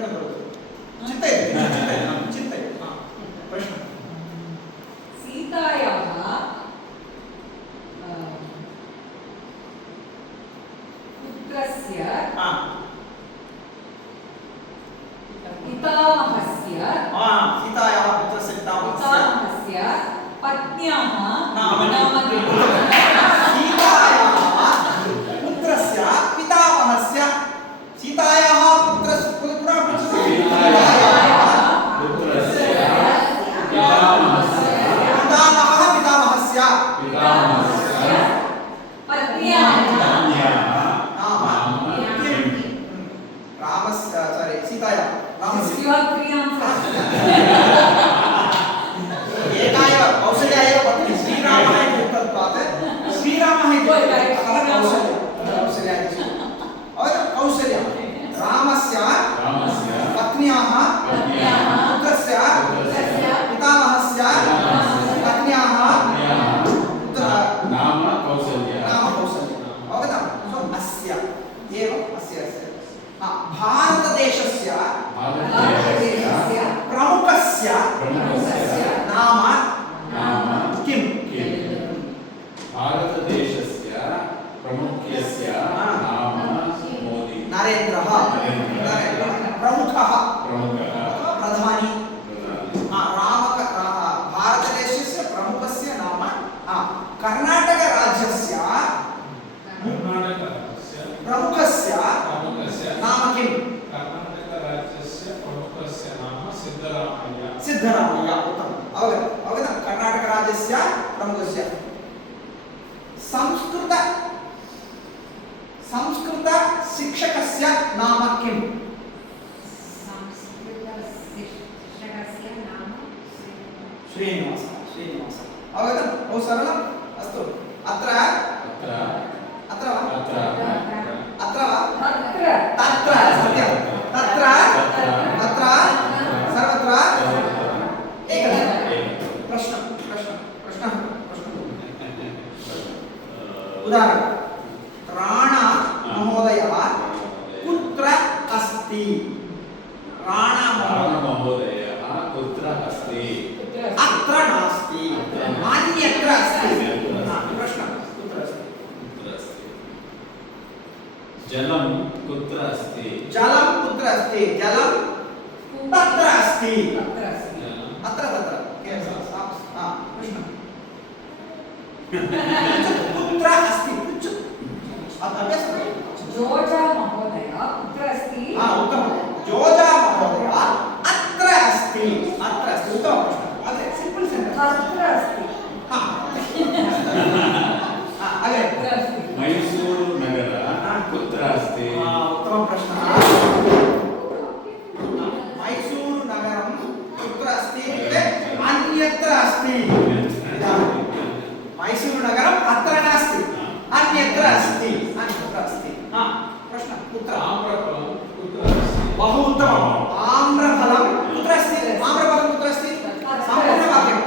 प्रयत्नं करोतु चिन्तयतु चिन्तयतु प्रश्नः सीतायाः पुत्रस्य पितामहस्य सीतायाः पुत्रस्य पितामहस्य पत्न्याः नाम किम्? सीतायाः पुत्रस्य पितामहस्य सीतायाः पुत्रस्य भारतदेशस्य प्रमुखस्य नाम किम्? भारतदेशस्य प्रमुखस्य नाम मोदी नरेन्द्रः प्रमुखः प्रधानी भारतदेशस्य प्रमुखस्य नाम कर्णाटकराज्यस्य प्रमुखस्य नाम किम्? कर्णाटकराज्यस्य प्रमुखस्य नाम सिद्धरामय्य सिद्धरामय्य उत्तमम् अवगतं कर्णाटकराज्यस्य प्रमुखस्य संस्कृत शिक्षकस्य नाम किम्? श्रीनिवासः अवगतं बहु सरलम् अस्तु अत्र तत्र सत्यं तत्र सर्वत्र प्रश्नः उदाहरणं राणा महोदयः कुत्र अस्ति? राणा महोदयः कुत्र अस्ति? अत्र नास्ति अन्यत्र अस्ति। प्रश्नः कुत्र अस्ति? जलं कुत्र अस्ति? जलं कुत्र अस्ति? जलं तत्र अस्ति। अत्र प्रश्नः कुत्र अस्ति? जोजा महोदय कुत्र अस्ति? उत्तमं जोजा महोदय अत्र अस्ति उत्तमः प्रश्नः अग्रे सिम्पल् सेण्टेन्स् अत्र अस्ति अग्रे मैसूरु नगर कुत्र अस्ति? उत्तमः प्रश्नः मैसूरु नगरं कुत्र अस्ति? अन्यत्र अस्ति। मैसूरु नगरम् अत्र नास्ति अन्यत्र अस्ति प्रश्नः कुत्र? आम्रफलं कुत्र अस्ति? बहु उत्तमम् आम्रफलं कुत्र अस्ति? आम्रफलं कुत्र अस्ति? सम्पूर्णवाक्यं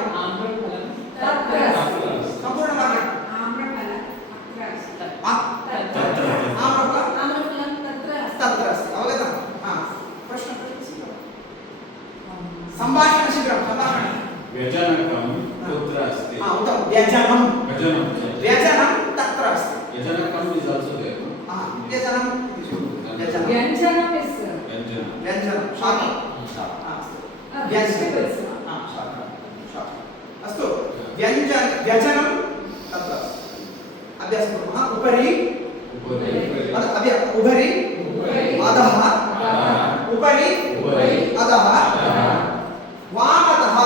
सम्पूर्णवाक्यं आम्रफलं तत्र अस्ति अवगतं? प्रश्नः सम्भाषणशिबिरं सम्भाषणं व्यजनकं कुत्र अस्ति? उत्तमं व्यजनं तत्र अस्ति। व्यजनकं is also there. व्यजनं व्यञ्जनम् इस् व्यञ्जनं शाकं vegetables अस्तु व्यजनं तत्र अस्ति। अभ्यासं कुर्मः उपरि अधः उपरि अधः वामतः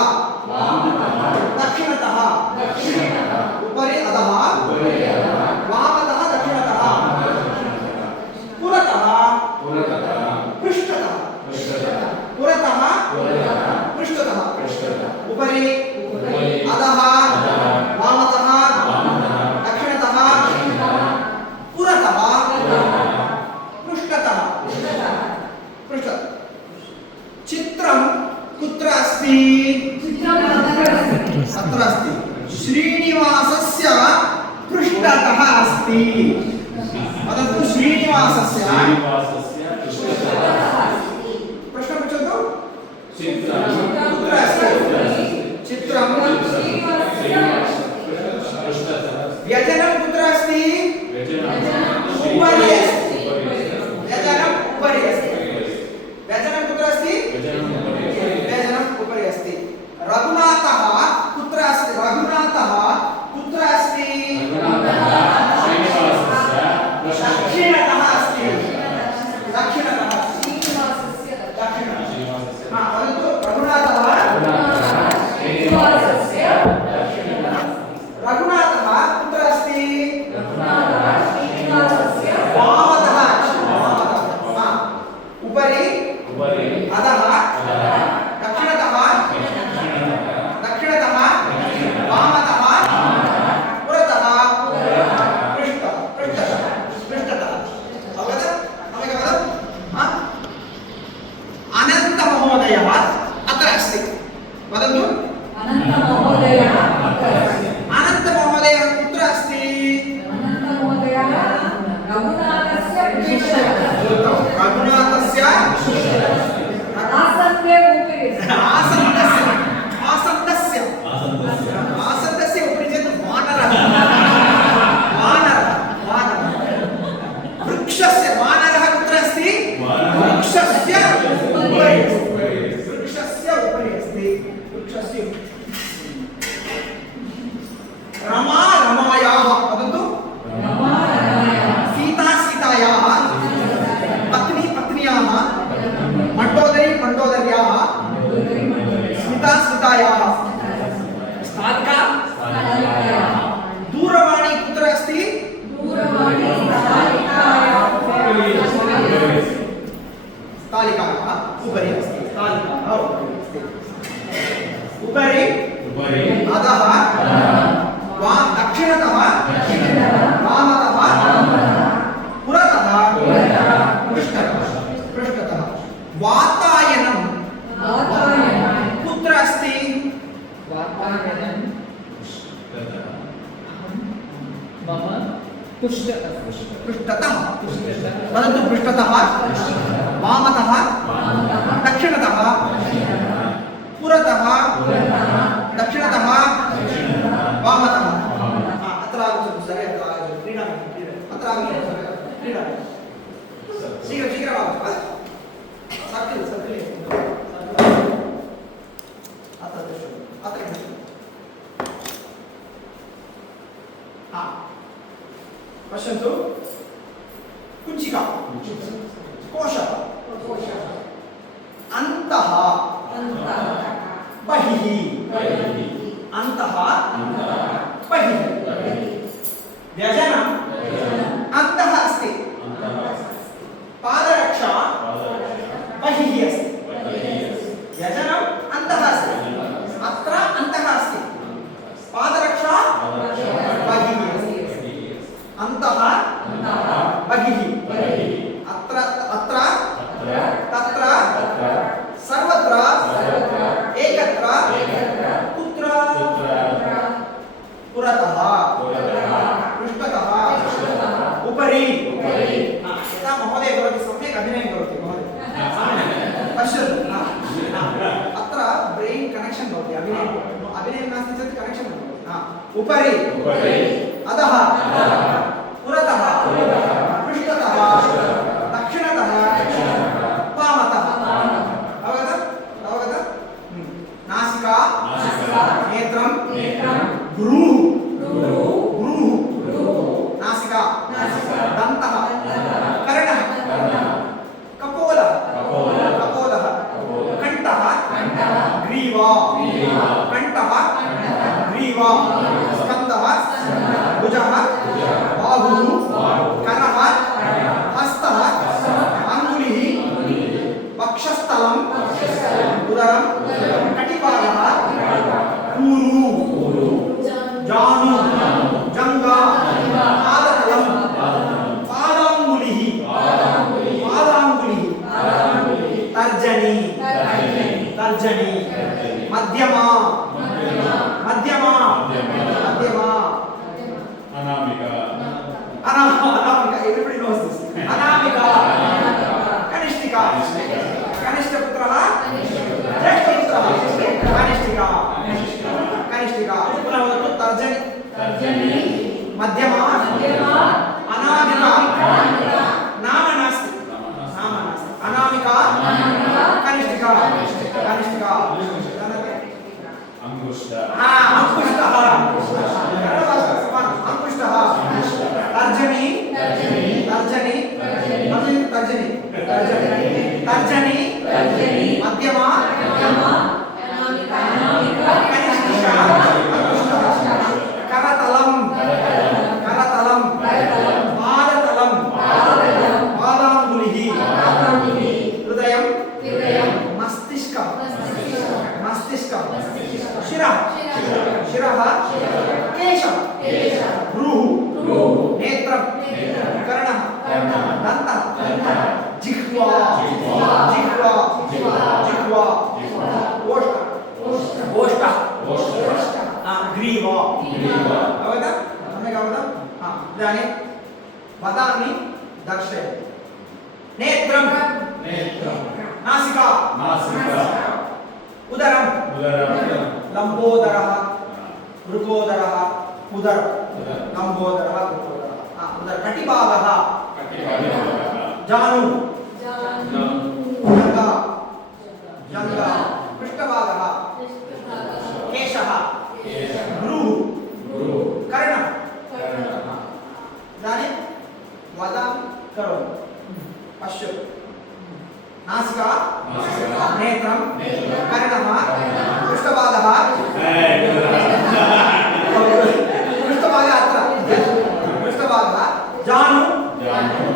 दक्षिणतः उपरि अधः वामतः दक्षिणतः पुरतः पृष्ठतः पुरतः पृष्ठतः उपरि अधः वामतः दक्षिणतः पुरतः पृष्ठतः चित्रं कुत्र अस्ति? अत्र अस्ति। श्रीनिवासस्य पृष्ठतः अस्ति। वदतु श्रीनिवासस्य स्थालिकायाः उपरि अस्ति स्थालिकायाः उपरि अस्ति उपरि उपरि अधः दक्षिणतः वामतः पुरतः पृष्ठतः वातायनं कुत्र अस्ति वातायनं मम पृष्ठतः पृष्ठतः परन्तु पृष्ठतः वामतः दक्षिणतः पुरतः दक्षिणतः वामतः अत्र आगच्छतु सरे अत्र आगच्छतु क्रीडामः अत्र आगच्छतु सरे क्रीडामः शीघ्रं शीघ्रम् आगच्छतु सर्कल् सर्कल् अत्र दृश्यते अत्र दृश्यते पश्यन्तु कुञ्चिका कोशः अन्तः बहिः अन्तः बहिः व्यजनम् अन्तः अस्ति पादरक्षा बहिः अस्ति व्यजनम् अन्तः अस्ति अत्र अन्तः अस्ति पादरक्षा बहिः अस्ति अन्तः बहिः अत्र अत्र तत्र सर्वत्र एकत्र कुत्र पुरतः पृष्ठतः उपरि यथा महोदय भवति सम्यक् अभिनयं करोति महोदय पश्यतु अत्र ब्रेन् कनेक्षन् भवति अभिनयं नास्ति चेत् कनेक्षन् भवति उपरि अधः पुरतः पृष्ठतः दक्षिणतः वामतः अवगतम् अवगतम् नासिका नेत्रं भ्रूः नासिका दन्तः कर्णः कपोलः कण्ठः ग्रीवा कण्ठः ग्रीवा स्कन्दः भुजः बाहुः करः हस्तः अङ्गुलिः वक्षस्थलं उदरं कटिभागः ऊरु जानु जङ्गा पादतलं पादाङ्गुलिः तर्जनी मध्यमा Anamika everybody knows this Anamika कनिष्ठिका कनिष्ठपुत्रः ज्येष्ठपुत्रः कनिष्ठिका पुनः वदतु तर्जनी मध्यमा अनामिका नाम नास्ति अनामिका कनिष्ठिका अंगुष्ठः तर्जनी मध्यमा कनिष्ठिका करतलं पादतलं पादाङ्गुलिः हृदयं मस्तिष्कं शिरः केशः भ्रूः नेत्रं कर्णः दन्तः जिह्वा ओष्ठः ग्रीवा अवगतम् सम्यक् अवगतम् इदानीं वदामि दर्शय नेत्रं नासिका उदरं लम्बोदरः वृकोदरः उदर लम्बोदरः वृकोदरः उदर कटिभागः जानु जङ्गा पृष्ठभागः केशः भ्रूः कर्णः इदानीं वदामि करोमि पश्यतु नासिका नेत्रं कर्णः पृष्ठभागः अत्र पृष्ठभागः जानु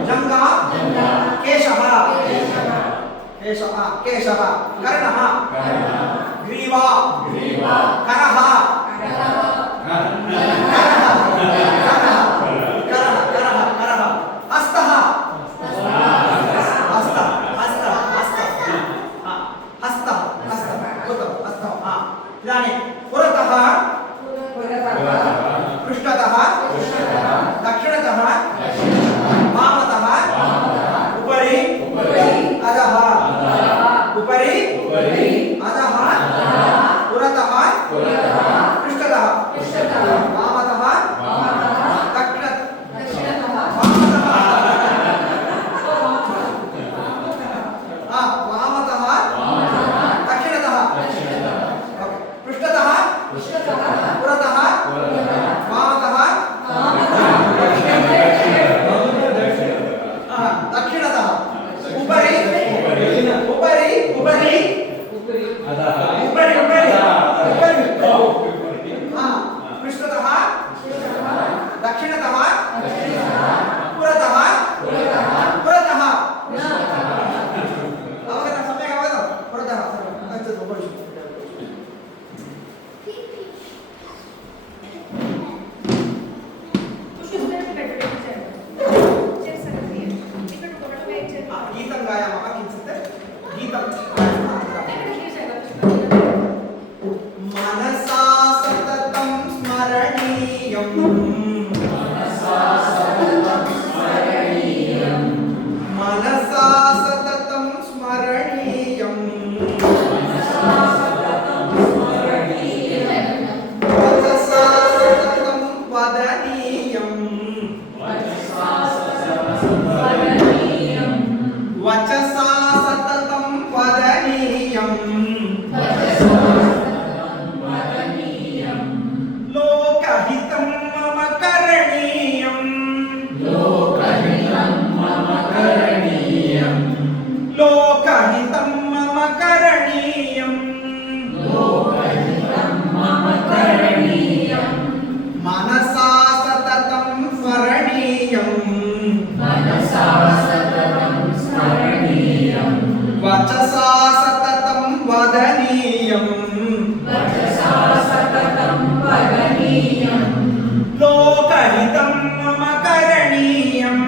जङ्गा केशः केशव कर्णः ग्रीवा करः हस्तः इदानीं पुरतः पृष्ठतः दक्षिणतः वामतः उपरि अधः उपरि अधः पुरतः पृष्ठतः वामतः दक्षिणतः वामतः दक्षिणतः पृष्ठतः पुरतः वामतः दक्षिणतः उपरि पृष्ठतः दक्षिणतः पुरतः अवगतं सम्यक् अवगतं पुरतः गच्छतु उपविशतु गीतं गायामः किञ्चित् गीतं मनसा सततं स्मरणीयम् मनसा सततं स्मरणीयम् वचसा सततं वदनीयम् वचसा सततं वदनीयम् लोकहितं मम करणीयम् लोकहितं मम करणीयम् मनसा सततं स्मरणीयम् वचसा सततं वदनीयम् लोकहितं मम करणीयम्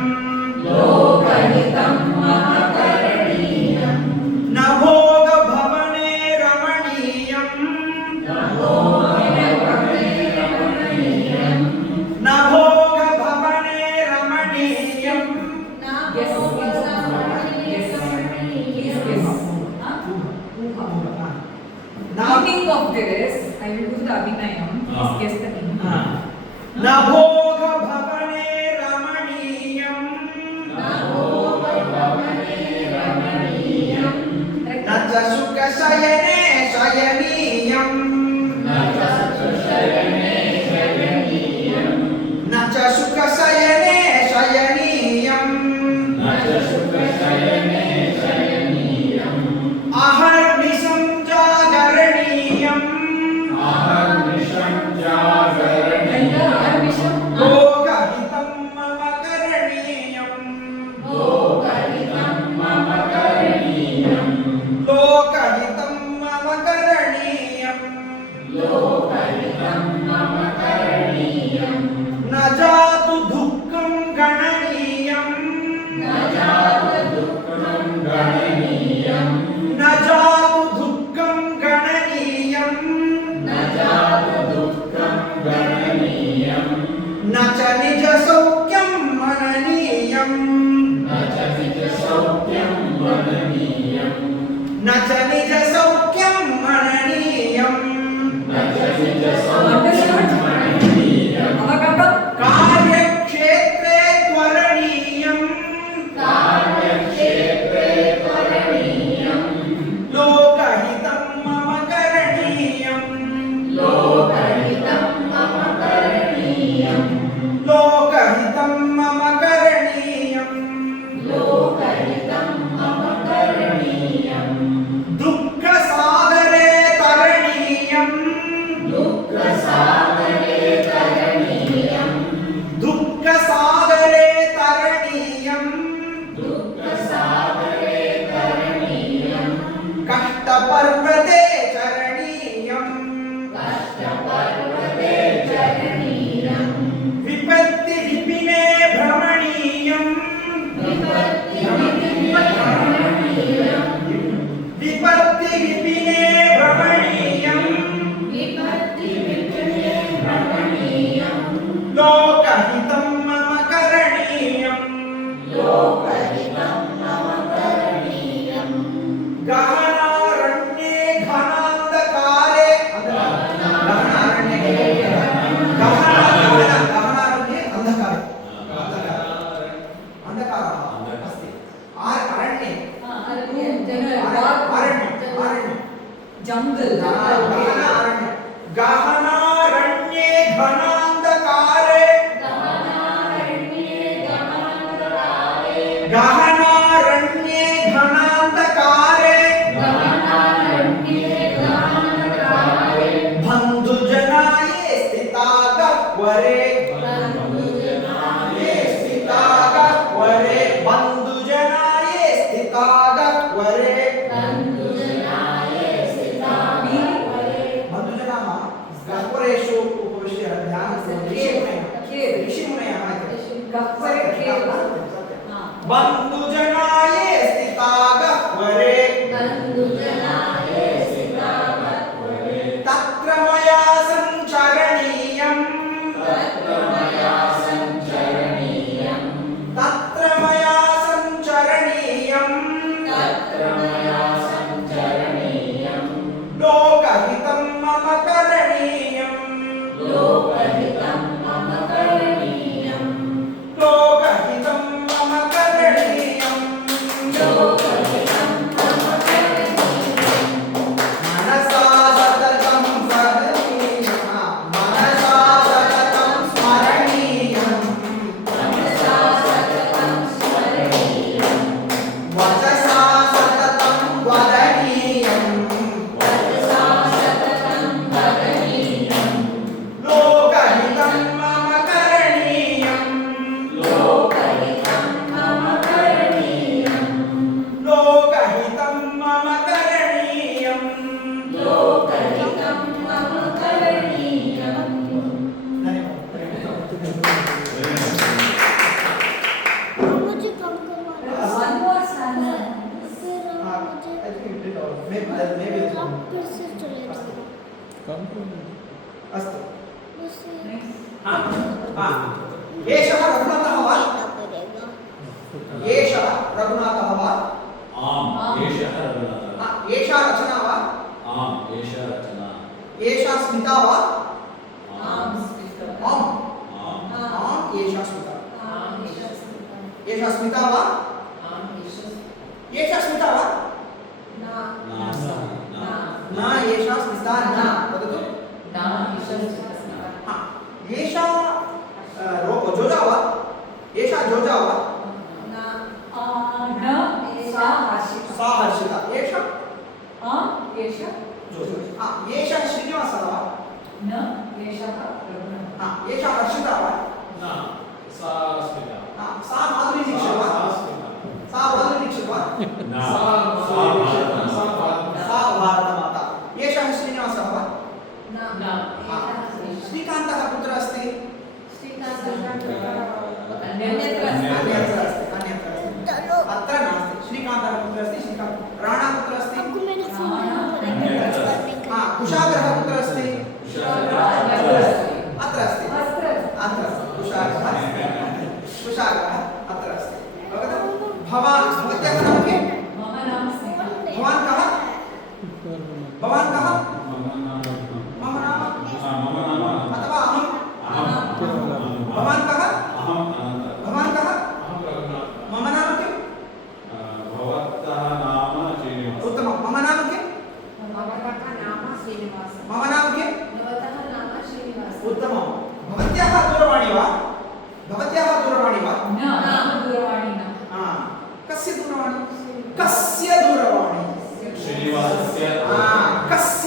न भोगभवने रमणीयम् न भोगभवने रमणीयम् Meaning of this, I will do the Abhinayam. Please guess the meaning. न भोगभवने रमणीयम् न च सुखशयने शयनीयम् न च सुखशयने शयनीयम् अहर्निशं जागरणीयम् लोकहितं मम करणीयम् लोकहितं मम करणीयम् न जातु दुःखं गणनीयम् न जातु दुःखं गणनीयम् न च निज सौख्यं मननीयम् न च Jungle. गहनारण्ये घनांधकारे गहनारण्ये घनांधकारे बंधुजनाये स्थिता गह्वरे बंधुजनाये स्थिता गह्वरे गह्वरेषु उपविश्य ऋषिमुनयः बंधुजनाये स्थिता गह्वरे तत्र मया संचरणीयम् तत्र मया संचरणीयम् लोकहितं मम करणीयम् लोकहितं मम करणीयम् मनसा सततं स्मरणीयम् वचसा सततं वदनीयम् लोकहितं मम करणीयम् लोकहितं मम करणीयम् मुझे कम करवाना One more stanza. फिर आप फिर से चले जाओ अस्तु उससे एषः रघुनाथः वा करेगा एषः रघुनाथः वा आम् एषः रघुनाथः एषा रचना वा आम् एषा रचना एषा स्मिता वा आम् आम् आम् आम् एषा स्मिता एषा स्मिता वा एषा स्मिता वा न एषा स्मिता न वदतु एषा जोजा वा एषा जोजा वा सा हर्षिता एषा जोजा एषा श्रीनिवासः वा एषा हर्षिता वा न सा स्मिता सा माधुरी दीक्षित वा सा माधुरी दीक्षित वा न सा भारतमाता एषः श्रीनिवासः वा श्रीकान्तः कुत्र अस्ति अन्यत्र अस्ति चलो अत्र नास्ति श्रीकान्तः कुत्र अस्ति श्रीकान्त राणा कुत्र अस्ति आपको मेरा फोन नंबर करने का कुशाग्रः कुत्र अस्ति अत्र अस्ति कुशाग्रः अत्र अस्ति भवान् भवत्याः नाम किं भवान् कः भवान् कः मम नाम अथवा अहं भवान् कः भवान् कः मम नाम किं भवतः नाम श्रीनिवासः उत्तमं मम नाम किं मम नाम किं उत्तमं भवत्याः दूरवाणी वा भवत्याः दूरवाणी वा कस्य दूरवाणी कस्य दूरवाणी श्रीनिवासस्य कस्य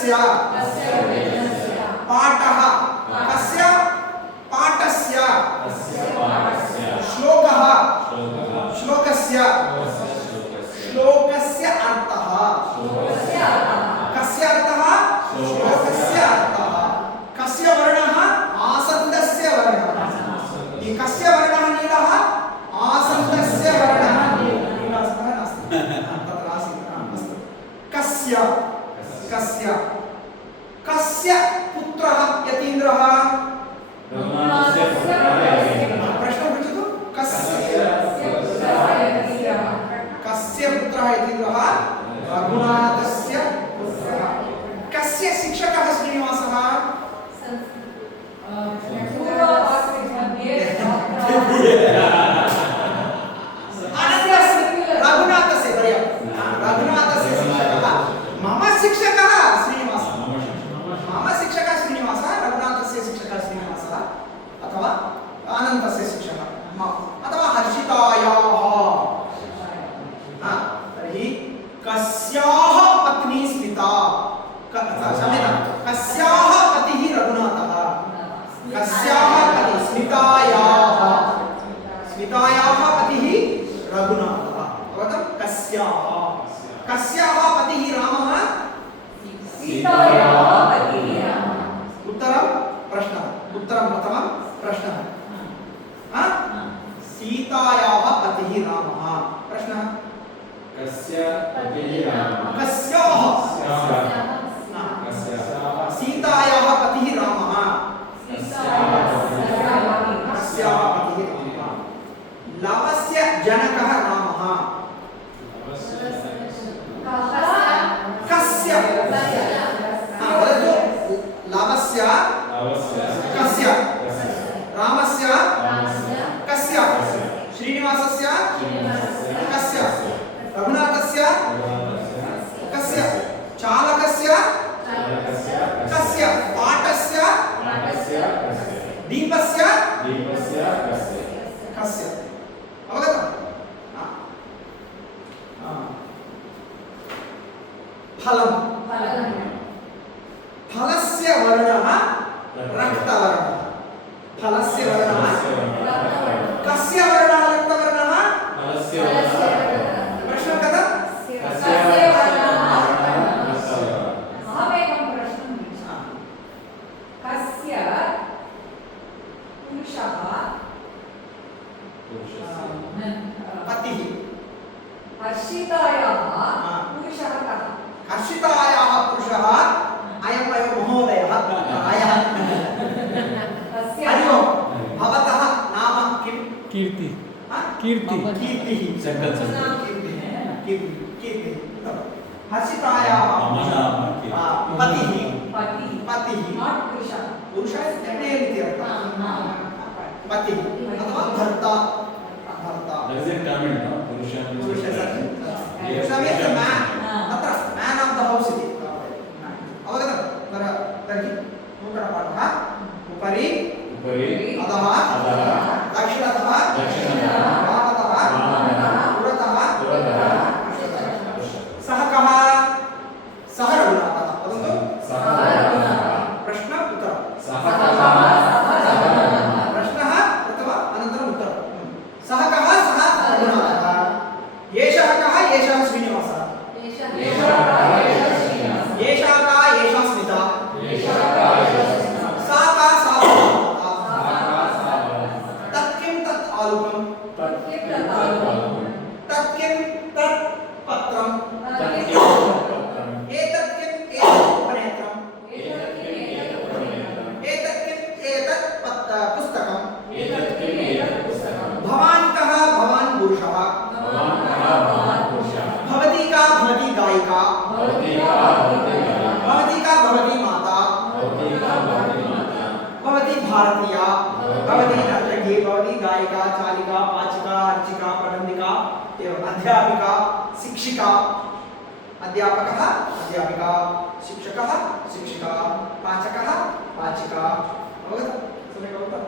वेदस्य पाठः कस्य पाठस्य श्लोकः श्लोकस्य श्लोकस्य अर्थः कस्य अर्थः श्लोकस्य अर्थः कस्य वर्णः आसन्दस्य वर्णः ये कस्य वर्णः नीलः आसन्दस्य वर्णः नीलः नास्ति तत्र आसीत् अस्तु कस्य कस्य कस्य पुत्रः यतीन्द्रः प्रश्नं पृच्छतु कस्य पुत्रः यतीन्द्रः रघुनाथस्य पुत्रः कस्य शिक्षकः श्रीनिवासः रघुनाथस्य रघुनाथस्य शिक्षकः मम शिक्षकः श्रीनिवासः मम शिक्षकः श्रीनिवासः रघुनाथस्य शिक्षकः श्रीनिवासः अथवा अनन्तस्य शिक्षकः अथवा हर्षितायाः तर्हि कस्याः पत्नी स्मिता क्षम्यतां कस्याः पतिः रघुनाथः कस्याः पतिः स्मितायाः स्मितायाः पतिः रघुनाथः अवगतं कस्याः कस्याः पतिः रामः उत्तरं प्रश्नः उत्तरं प्रथमं प्रश्नः सीतायाः पतिः रामः प्रश्नः कस्य पतिः रामः कस्याः सीतायाः पतिः रामः कस्याः पतिः रामः लवस्य जनकः रामः कस्य वदतु लवस्य कस्य रामस्य कस्य श्रीनिवासस्य कस्य रघुनाथस्य कस्य चालकस्य कस्य पाठस्य दीपस्य कस्य अवगतम् फलं फलस्य वर्णः रक्तवर्णः फलस्य वर्णः कस्य वर्णः रक्तवर्णः प्रश्नं कथं अहमेकं प्रश्नं पृच्छामि कस्य पुरुषः पतिः हर्षितायाः पुरुषः कः हर्षितायाः पुरुषः अयमेव महोदयः अयः तस्य हरि ओम् भवतः नाम किं कीर्ति हाँ? कीर्ति कीर्तिः कीर्तिः हर्षितायाः मम नाम कीर्ति। पतिः पति पतिः not पुरुषः पुरुषः मेल् इति अर्थः पतिः अथवा भर्ता भर्ता That is in Tamil, no? Purusha means पुरुषः husband. पुरुषः means man अत्र man of the house इति अवगतं तर्हि नूतनपाठः उपरि उपरि अधः दक्षिणतः वामतः पुरतः सः कः सः रघुनाथः वदन्तु प्रश्न उत्तरं प्रश्नः प्रथमः अनन्तरम् उत्तरं सः कः सः रघुनाथः एषः कः एषः श्रीनिवासः एषा का एषा स्मिता सा का सा तत् किं तत् आलुकं तत् किं तत् पत्रम् एतत् किम् एतत् उपनेत्रम् एतत् किम् एतत् पुस्तकम् भवान् कः भवान् पुरुषः भवती का भवती गायिका भवती का भवती माता भवती भारतीया भवती नर्तकी भवती गायिका चालिका पाचिका अर्चिका प्रबन्धिका एवं अध्यापिका शिक्षिका अध्यापकः अध्यापिका शिक्षकः शिक्षिका पाचकः पाचिका अवगतं सम्यक् अवगतं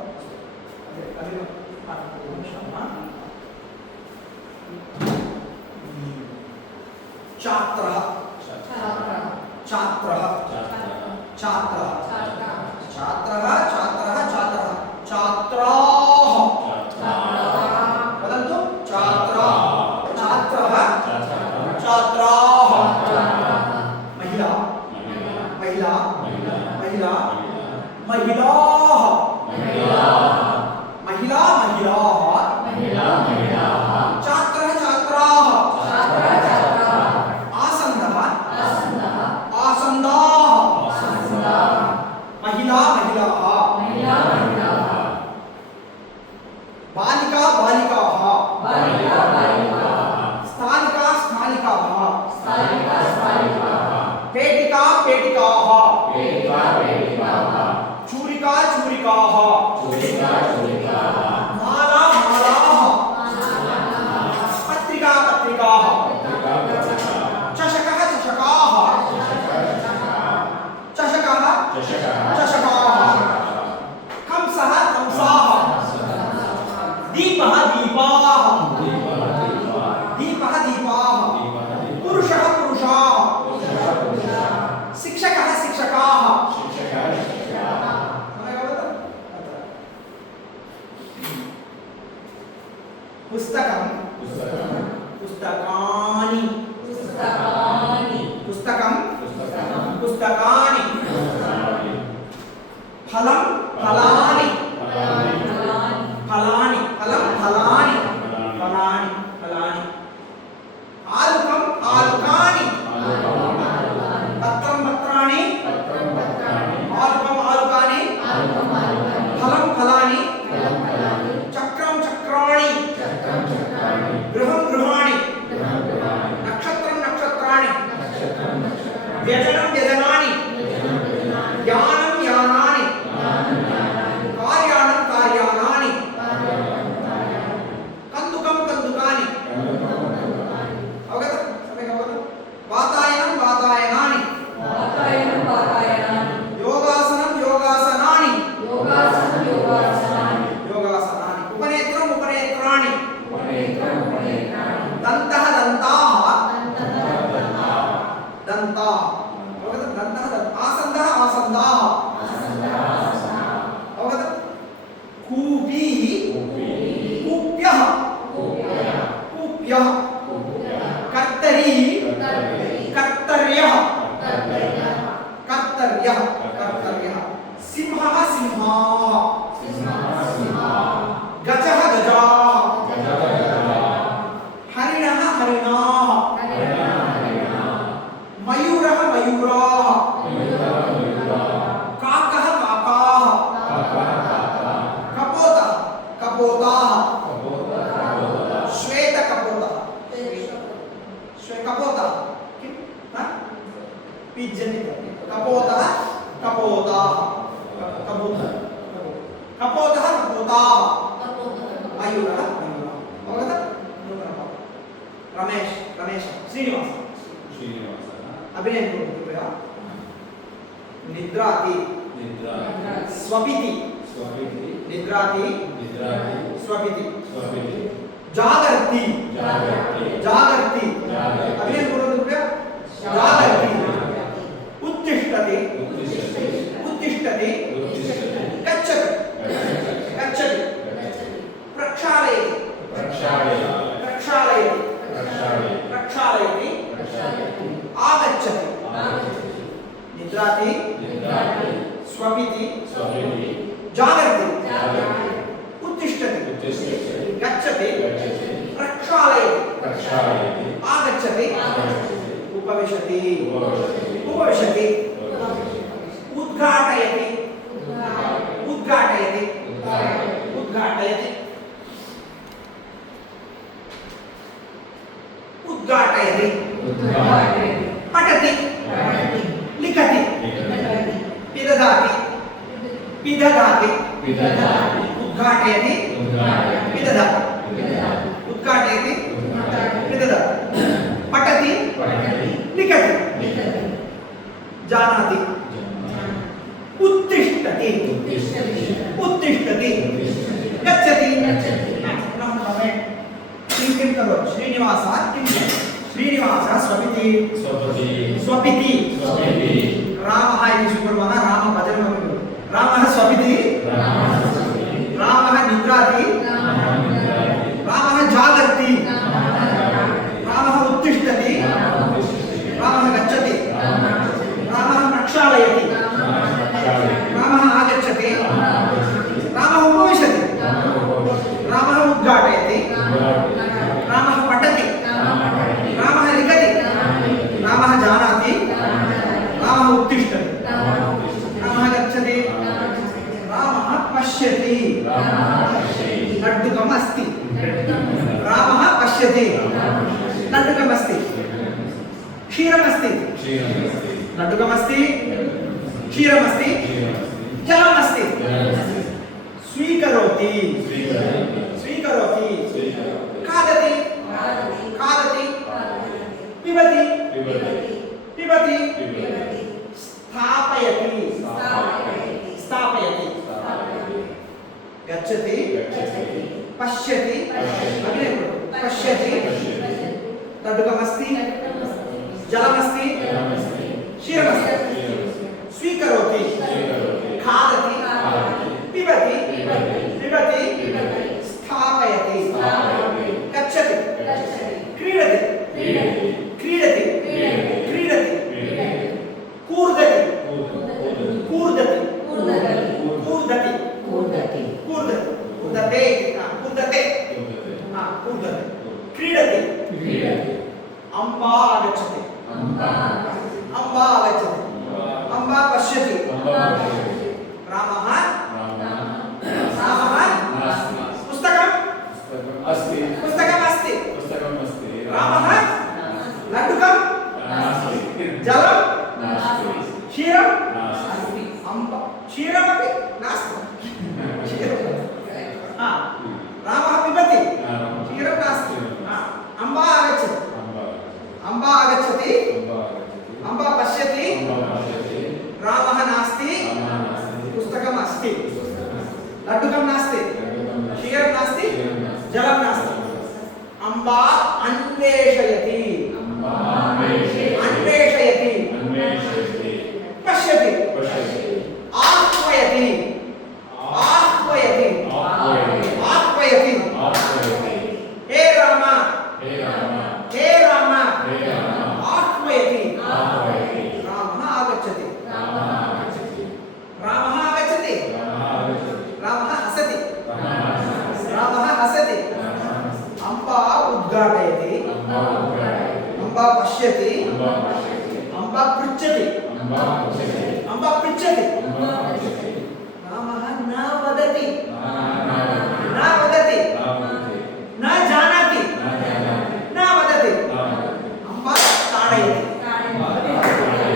छात्रः छात्रः छात्रः छात्रः छात्रः छात्रः छात्रः छात्राः वदन्तु छात्राः छात्रः छात्राः महिला महिला महिला महिलाः महिला महिलाः छात्रः छात्राः आसन्दः आसन्दाः महिला महिलाः बालिका बालिकाः स्थालिका स्थालिकाः पेटिका पेटिकाः चूरिका चूरिकाः माला मालाः पत्रिका पत्रिकाः चषकः चषकाः चषकः चषकाः कंसः कंसाः दीपः दीपाः दीपः दीपाः पुरुषः पुरुषाः शिक्षकः शिक्षकाः पुस्तकं पुस्तकानि पुस्तकं पुस्तकानि फलं फलानि फलानि फलं फलानि फलानि फलानि आलुकं आलुकानि पत्रं पत्राणि आलुकं आलुकानि फलं फलानि चक्रं चक्राणि गृहं गृहाणि नक्षत्रं नक्षत्राणि व्यजनं व्यजनानि यानं यानानि कार्यानं कार्यानानि कन्दुकं कन्दुकानि अवगतं सम्यक् अवगतं वातायनं वातायनानि योगासनं योगासनानि योगासनानि उपनेत्रम् उपनेत्राणि दन्तः दन्ताः दन्ताः अवगतं दन्तः आसन्दः आसन्दाः अवगतं कूपी कूप्यः कूप्यः कर्तरी कर्तर्यः कर्तर्यः कर्तर्यः सिंहः सिंहाः गजः गजाः हरिणः हरिणाः मयूरः मयूराः काकः काकाः कपोतः कपोताः श्वेतकपोतः कपोतः किं पिजन् कपोतः कपोताः कबूतर कपोतः कपोताः मयूरः मयूराः अवगतः रमेश रमेश श्रीनिवास अभिनय करोतु कृपया निद्राति स्वपिति निद्राति स्वपिति जागर्ति जागर्ति अभिनय करोतु कृपया जागर्ति उत्तिष्ठति उत्तिष्ठति गच्छति गच्छति प्रक्षालयति प्रक्षालयति प्रक्षालयति आगच्छति निद्राति स्वपिति जागर्ति उत्तिष्ठति गच्छति प्रक्षालयति आगच्छति उपविशति उपविशति उद्घाटयति उद्घाटयति उद्घाटयति उद्घाटयति पठति लिखति पिदधाति पिदधाति उद्घाटयति पिदधाति उद्घाटयति पिदधाति पठति लिखति जानाति उत्तिष्ठति उत्तिष्ठति गच्छति किं करोति श्रीनिवासः किं श्रीनिवासः स्वपिति स्वपिति रामः इति स्वीकुर्मः पश्यति लड्डुकमस्ति क्षीरमस्ति लड्डुकमस्ति क्षीरमस्ति जलमस्ति स्वीकरोति स्वीकरोति खादति खादति पिबति पिबति स्थापयति स्थापयति गच्छति पश्यति अग्रे पश्यति लड्डुकमस्ति जलमस्ति क्षीरमस्ति स्वीकरोति खादति पिबति पिबति स्थापयति गच्छति क्रीडति क्रीडति क्रीडति कूर्दति कूर्दति कूर्दति कूर्दति कूर्दते कूर्दते कूर्दते क्रीडति अम्बा आगच्छति अम्बा आगच्छति अम्बा पश्यति रामः पुस्तकमस्ति रामः लड्डुकं जलं क्षीरं अम्बा क्षीरमपि नास्ति रामः पिबति क्षीरं नास्ति अम्बा आगच्छति अम्बा आगच्छति अम्बा पश्यति रामः नास्ति पुस्तकम् अस्ति लड्डुकं नास्ति क्षीरं नास्ति जलं नास्ति अम्बा अन्वेषयति अन्वेषयति पश्यति आह्वयति आह्वयति आह्वयति हे राम हे राम आह्वयति रामः आगच्छति रामः आगच्छति रामः हसति रामः हसति अम्बा उद्घाटयति अम्बा पश्यति अम्बा पृच्छति अम्बा पृच्छति रामः न वदति न वदति न जानाति न वदति अम्बा ताडयति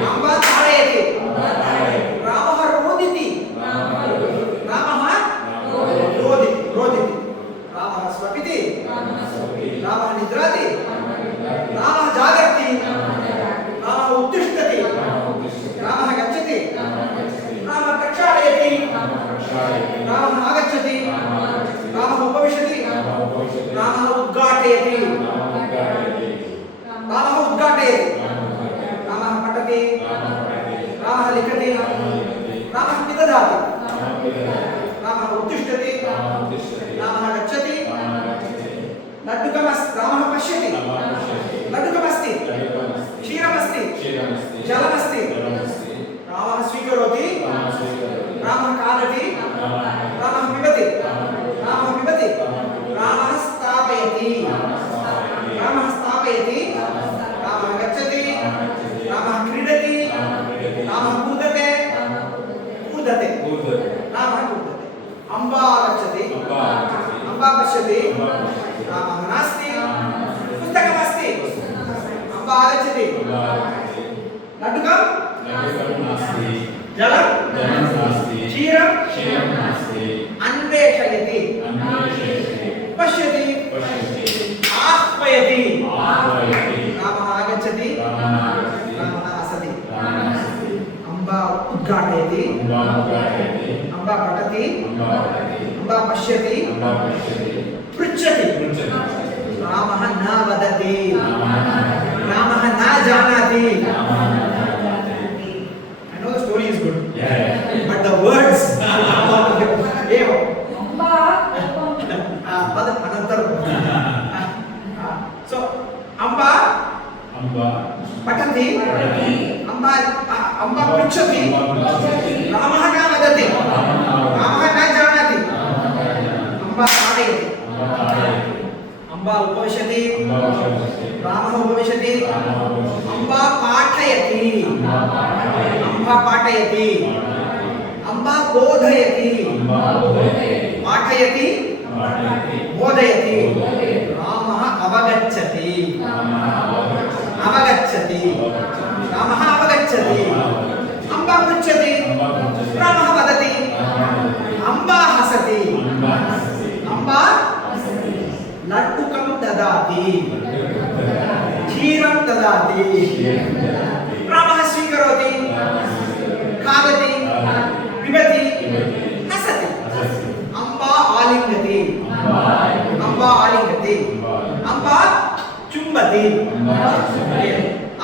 अम्बा ताडयति रामः रोदिति रामः रोदिति रोदिति रामः स्वपिति रामः निद्राति रामः जागर्ति रामः उत्तिष्ठति रामः गच्छति रामः प्रक्षालयति रामः आगच्छति रामः उपविशति रामः उद्घाटयति रामः उद्घाटयति रामः पठति रामः लिखति रामः पिदधाति रामः उत्तिष्ठति रामः गच्छति लड्डुकमस्ति रामः पश्यति लड्डुकमस्ति क्षीरमस्ति जलमस्ति रामः स्वीकरोति रामः खादति रामः पिबति रामः स्थापयति रामः स्थापयति रामः गच्छति रामः क्रीडति रामः कूदते कूदते रामः कूदते अम्बा आगच्छति अम्बा पश्यति रामः नास्ति पुस्तकमस्ति अम्बा आगच्छति लड्डुकं जलं क्षीरं अन्वेषयति पश्यति आह्वयति रामः आगच्छति रामः हसति अम्बा उद्घाटयति अम्बा पठति अम्बा पश्यति पृच्छति रामः न वदति रामः न जानाति I know the story is good but the words एवं तद् अनन्तरं so अम्बा पठति अम्बा पृच्छति रामः न वदति रामः न जानाति अम्बा ताडयति अम्बा उपविशति रामः उपविशति अम्बा पाठयति अम्बा बोधयति पाठयति बोधयति रामः అవగచ్చతి అవగచ్చతి రామः అవగచ్చతి అంబా పృచ్చతి రామः వదతి అంబా హసతి అంబా లడ్డుకం దదాతి क्षीरं ददाति रामः स्वीकरोति खादति पिबति हसति अम्बा आलिङ्गति अम्बा आलिङ्गति अम्बा चुम्बति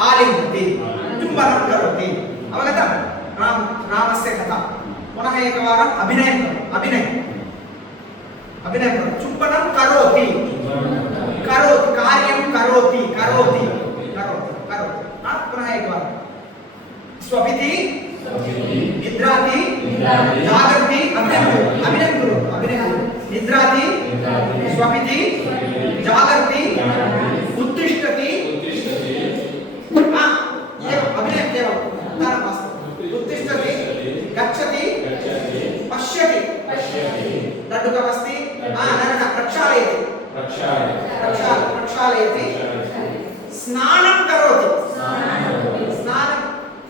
आलिङ्गति चुम्बनं करोति अवगतं रामस्य कथा पुनः एकवारम् अभिनयं चुम्बनं करोति करोति कार्यं करोति करोति करोति करोति पुनः एकवारं स्वपिति निद्राति जागर्ति अभिनयं करो निद्राति स्वपिति जागर्ति उत्तिष्ठति ये अभिनयं केवलं उत्तिष्ठति गच्छति पश्यति लड्डुकमस्ति प्रक्षालयति प्रक्षालयति स्नानं करोति स्नानं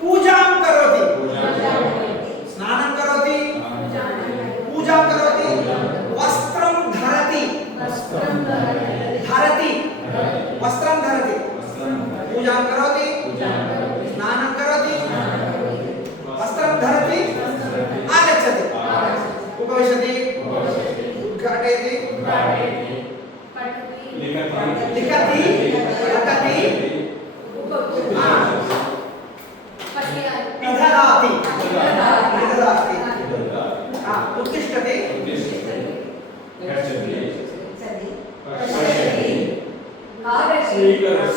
पूजां करोति स्नानं करोति पूजां करोति वस्त्रं धरति वस्त्रं धरति पूजां करोति स्नानं करोति वस्त्रं धरति आगच्छति उपविशति उद्घाटयति लिखति पठति पिदधाति उत्तिष्ठति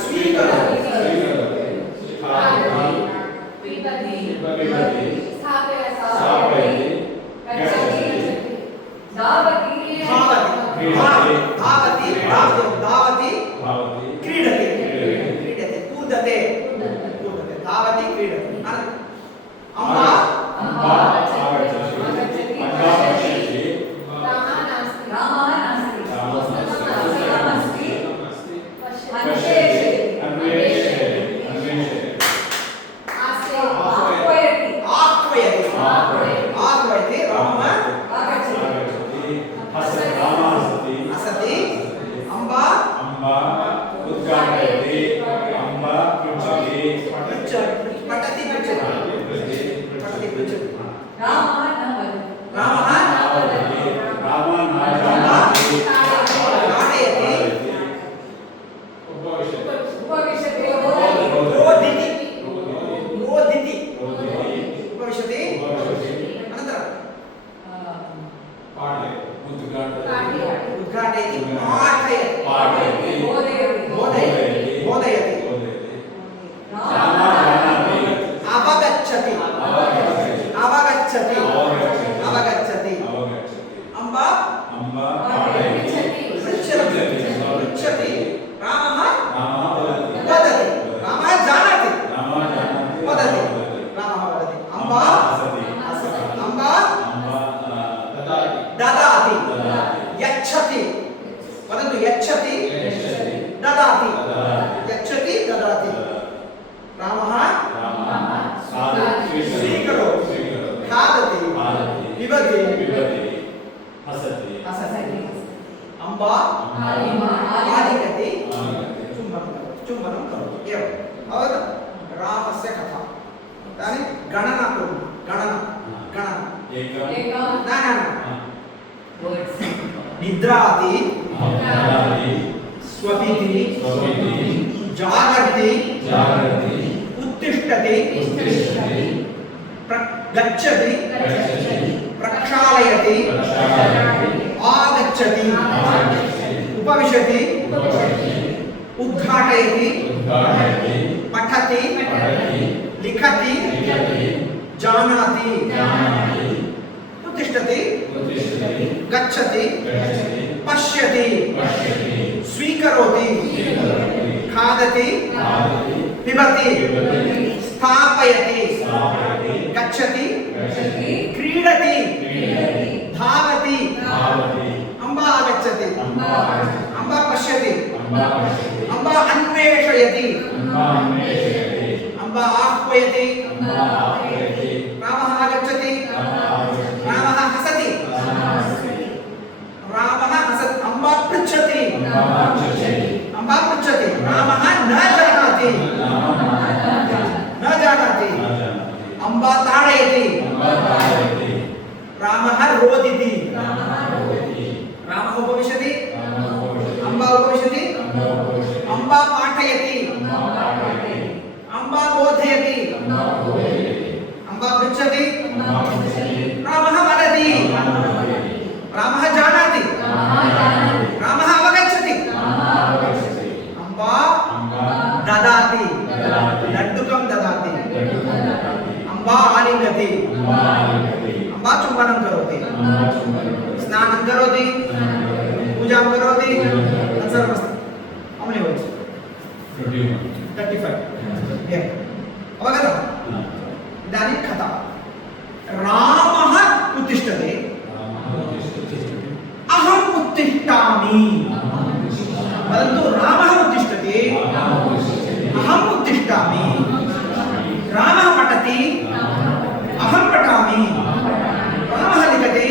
स्वीकरोति धावति क्रीडति कूदते धावति क्रीडति अम्बा उद्घाटयति पाठयति बोधयति अवगच्छति अम्बा पृच्छति रामः वदति रामः जानाति वदति रामः वदति अम्बा ददाति यच्छति वदन्तु यच्छति ददाति यच्छति ददाति रामः स्वीकरोति खादति पिबति हसति अम्बा आलिङ्गति चुम्बनं करोति एवम् अवगतं रामस्य कथा इदानीं गणना कुर्मः गणना निद्राति स्वपिति जागर्ति उत्तिष्ठति गच्छति प्रक्षालयति आगच्छति उपविशति उद्घाटयति पठति लिखति जानाति उत्तिष्ठति गच्छति पश्यति स्वीकरोति खादति पिबति स्थापयति गच्छति क्रीडति धावति अम्बा आगच्छति अम्बा पश्यति अम्बा अन्वेषयति अम्बा आह्वयति रामः आगच्छति रामः हसति रामः हसति अम्बा पृच्छति अम्बा पृच्छति रामः न जानाति अम्बा ताडयति रामः रोदिति रामः उपविशति अम्बा उपविशति अम्बा पाठयति अम्बा बोधयति अम्बा पृच्छति रामः वदति रामः जानाति रामः अवगच्छति अम्बा ददाति लड्डुकं ददाति अम्बा आलिङ्गति अम्बा चुम्बनं करोति स्नानं करोति पूजां करोति सर्वमस्ति अमले वयसु 35 अवगतम् इदानीं कथा रामः उत्तिष्ठति अहम् उत्तिष्ठामि परन्तु रामः उत्तिष्ठति अहम् उत्तिष्ठामि रामः पठति अहं पठामि रामः लिखति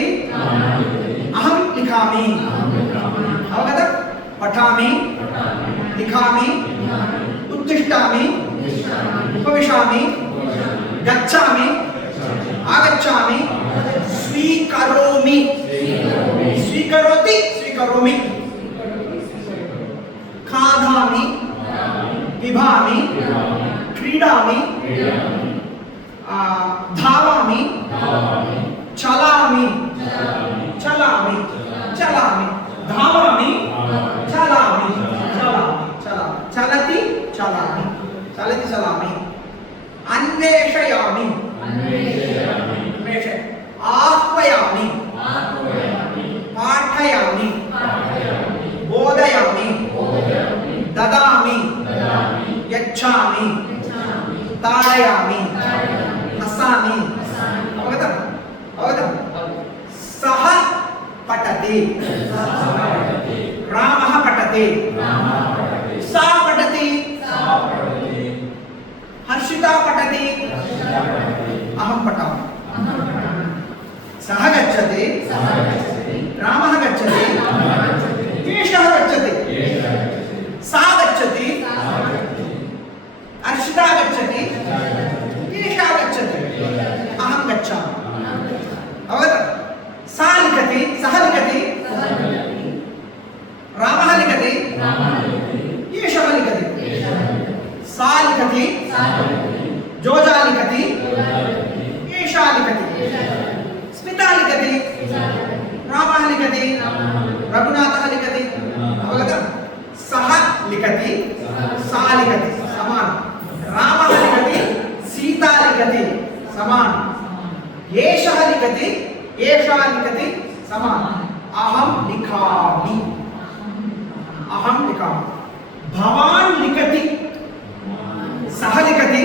अहं लिखामि अवगतं पठामि लिखामि उत्तिष्ठामि उपविशामि गच्छामि आगच्छामि स्वीकरोमि स्वीकरोति स्वीकरोमि खादामि पिबामि क्रीडामि धावामि चलामि चलामि चलामि धावामि चलामि चलामि चलति चलामि चलति चलामि अन्वेषयामि आह्वयामि पाठयामि बोधयामि ददामि यच्छामि ताडयामि हसामि अवगतम् अवगतम् सः पठति रामः पठति सा पठति हर्षिता पठति अहं पठामि सः गच्छति रामः गच्छति एषः गच्छति सा गच्छति हर्षिता गच्छति एषः गच्छति अहं गच्छामि अवगतम् सा लिखति सः लिखति रामः लिखति एषः लिखति सा लिखति जोजा लिखति एषा लिखति स्मिता लिखति रामः लिखति रघुनाथः लिखति अवगतम् सः लिखति सा लिखति समान रामः लिखति सीता लिखति समान एषः लिखति एषा लिखति समान अहं लिखामि भवान् लिखति सः लिखति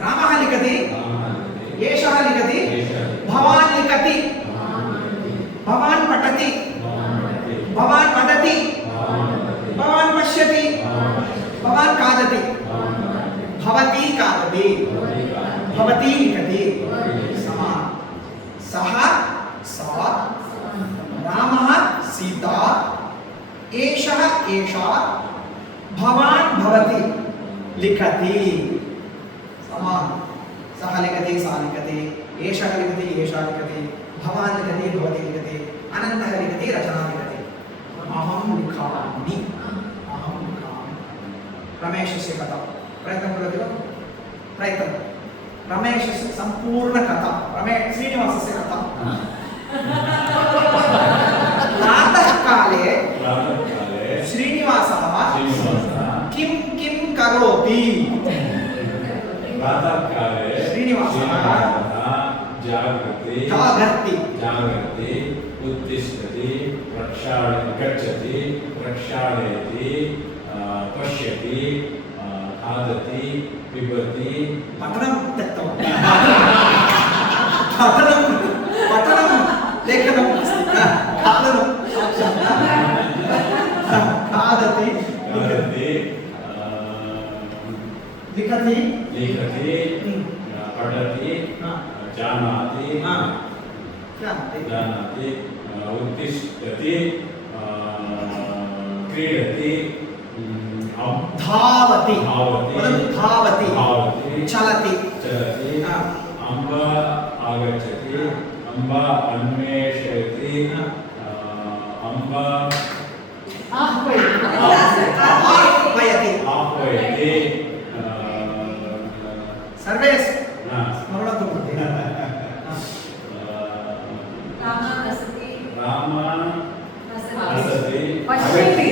रामः लिखति एषः लिखति भवान् लिखति भवान् पठति भवान् वदति भवान् पश्यति भवान् खादति भवती खादति भवती लिखति समान सः सा रामः सीता एषः एषा भवान् भवति लिखति समान सः लिखति सा लिखति एषः लिखति एषा लिखति भवान् लिखति भवती लिखति अनन्तः लिखति रचना लिखति अहं लिखामि रमेशस्य कथा प्रयत्नं करोति वा प्रयत्नं रमेशस्य सम्पूर्णकथा श्रीनिवासस्य कथा प्रातःकाले श्रीनिवासः किं किं करोति प्रातःकाले श्रीनिवासः जागर्ति उत्तिष्ठति गच्छति प्रक्षालयति पश्यति खादति पिबति पठनं त्यक्तवान् पठनं लेखनं खादनं खादति लिखति लिखति पठति जानाति जानाति उत्तिष्ठति क्रीडति धावति धावति धावति धावति चलति चलति अम्बा आगच्छति अम्बा अन्वेषयति अम्बा आह्वयति आह्वयति सर्वे स्मरणं कुर्वन्ति रामा हसति रामा हसति पश्यति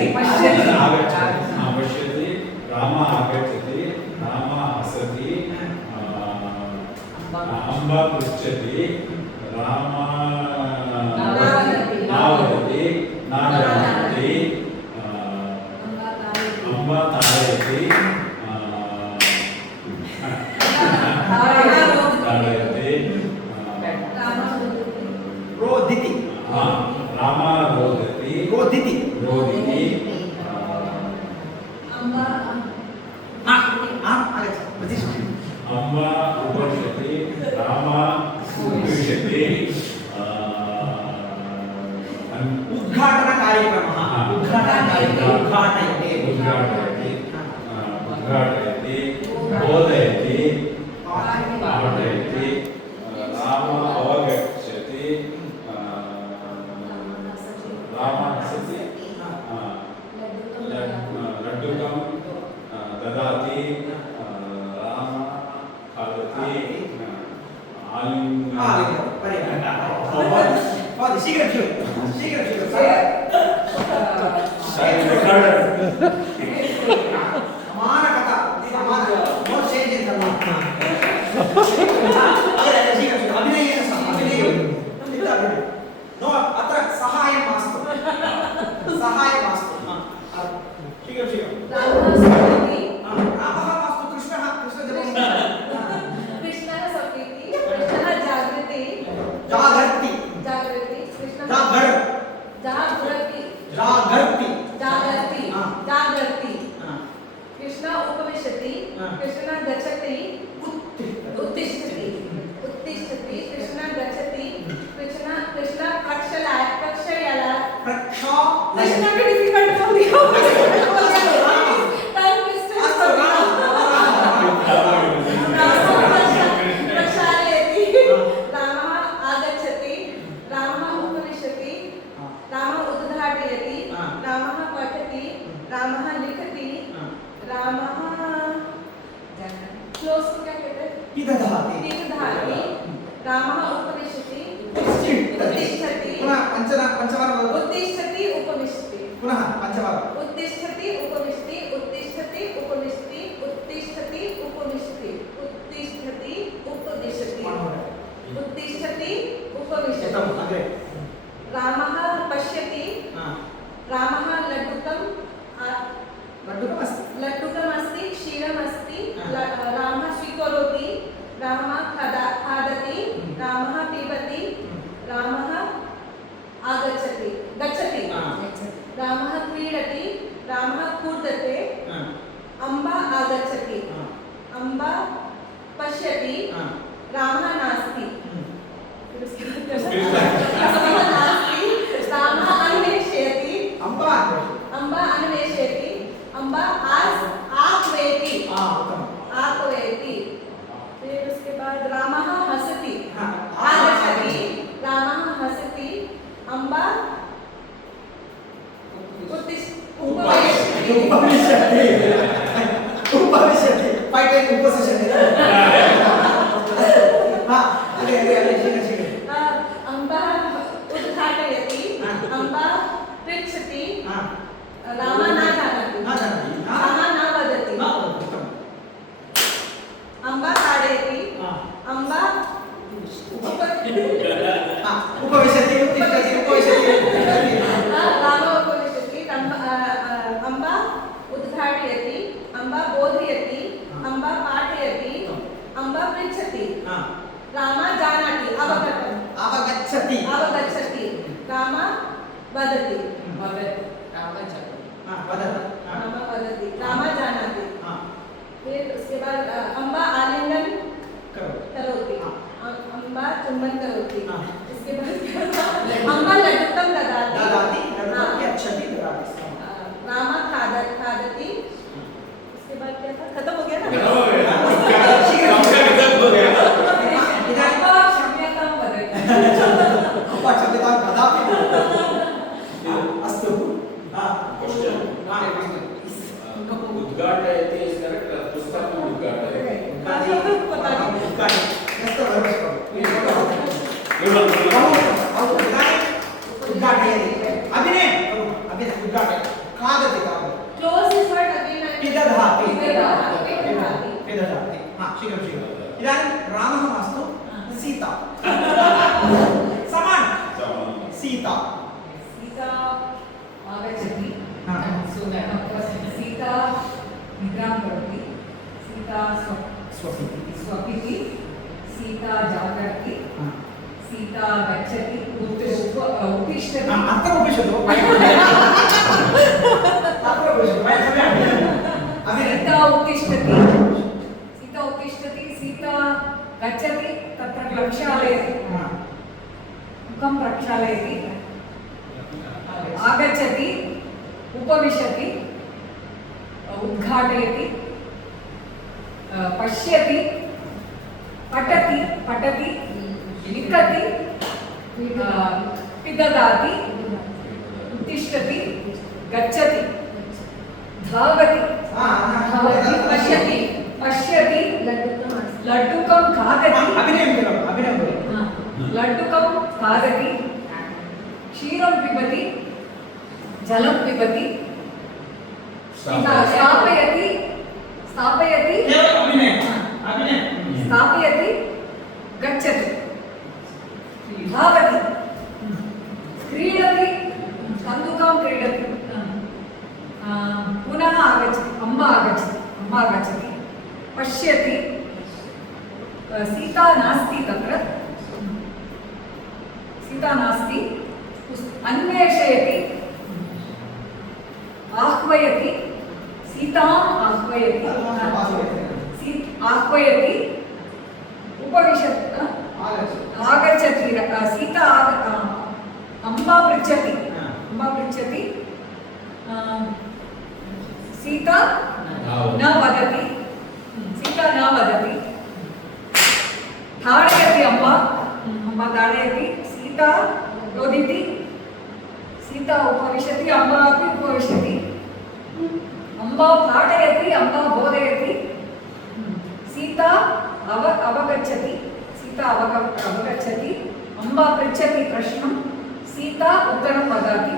आगच्छति पश्यति रामा आगच्छति रामा हसति अम्बा पृच्छति रामा नावदति न जानाति अम्बा ताडयति ताडयति रोदिति रामा रोदति रोदिति रोदिति आगच्छति अम्बा उपविशति रामा उपविशति उद्घाटनकार्यक्रमः उद्घाटयति उद्घाटयति उद्घाटयति बोधयति पाठयति रामा अवगच्छति रामा हसति लड्डुकं ददाति रामा खादति शीघ्रं फिर उसके बाद शीघ्रं इदानीं रामः मास्तु सीता समान सीता सीता आगच्छति हा। सीता निद्रां करोति सीता स्वपिति सीता जागर्ति सीता गच्छति उत्तिष्ठति अत्र उपविशतु अत्र उपविशतु वयं सीता उत्तिष्ठति सीता उत्तिष्ठति सीता गच्छति तत्र प्रक्षालयति मुखं प्रक्षालयति आगच्छति उपविशति उद्घाटयति पश्यति पठति लिखति पिदधाति उत्तिष्ठति गच्छति धावति पश्यति लड्डुकं खादति लड्डुकं खादति क्षीरं पिबति जलं पिबति स्थापयति गच्छति धावति क्रीडति कन्दुकं क्रीडति पुनः आगच्छति अम्मा आगच्छति पश्यति सीता नास्ति तत्र सीता नास्ति अन्वेषयति आह्वयति सीताम् आह्वयति उपविशति आगच्छति सीता अम्मा पृच्छति सीता न वदति ताडयति अम्मा ताडयति सीता रोदिति सीता उपविशति अम्मा अपि उपविशति अम्मा पाठयति अम्मा बोधयति सीता अवगच्छति अम्मा पृच्छति प्रश्नं सीता उत्तरं वदति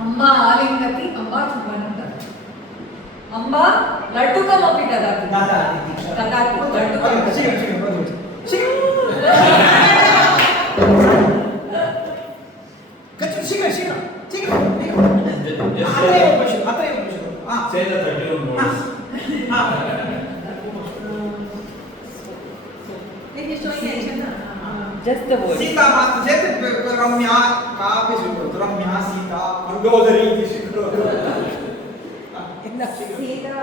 अम्मा आलिङ्गति अम्मा चुम्बनं ददाति अम्मा लड्डुकमपि ददाति Say the 31 words. Just the word. Sita मास्तु चेत् रम्या कापि स्वीकरोतु रम्या सीता मण्डोदरी इति स्वीकरोतु सीता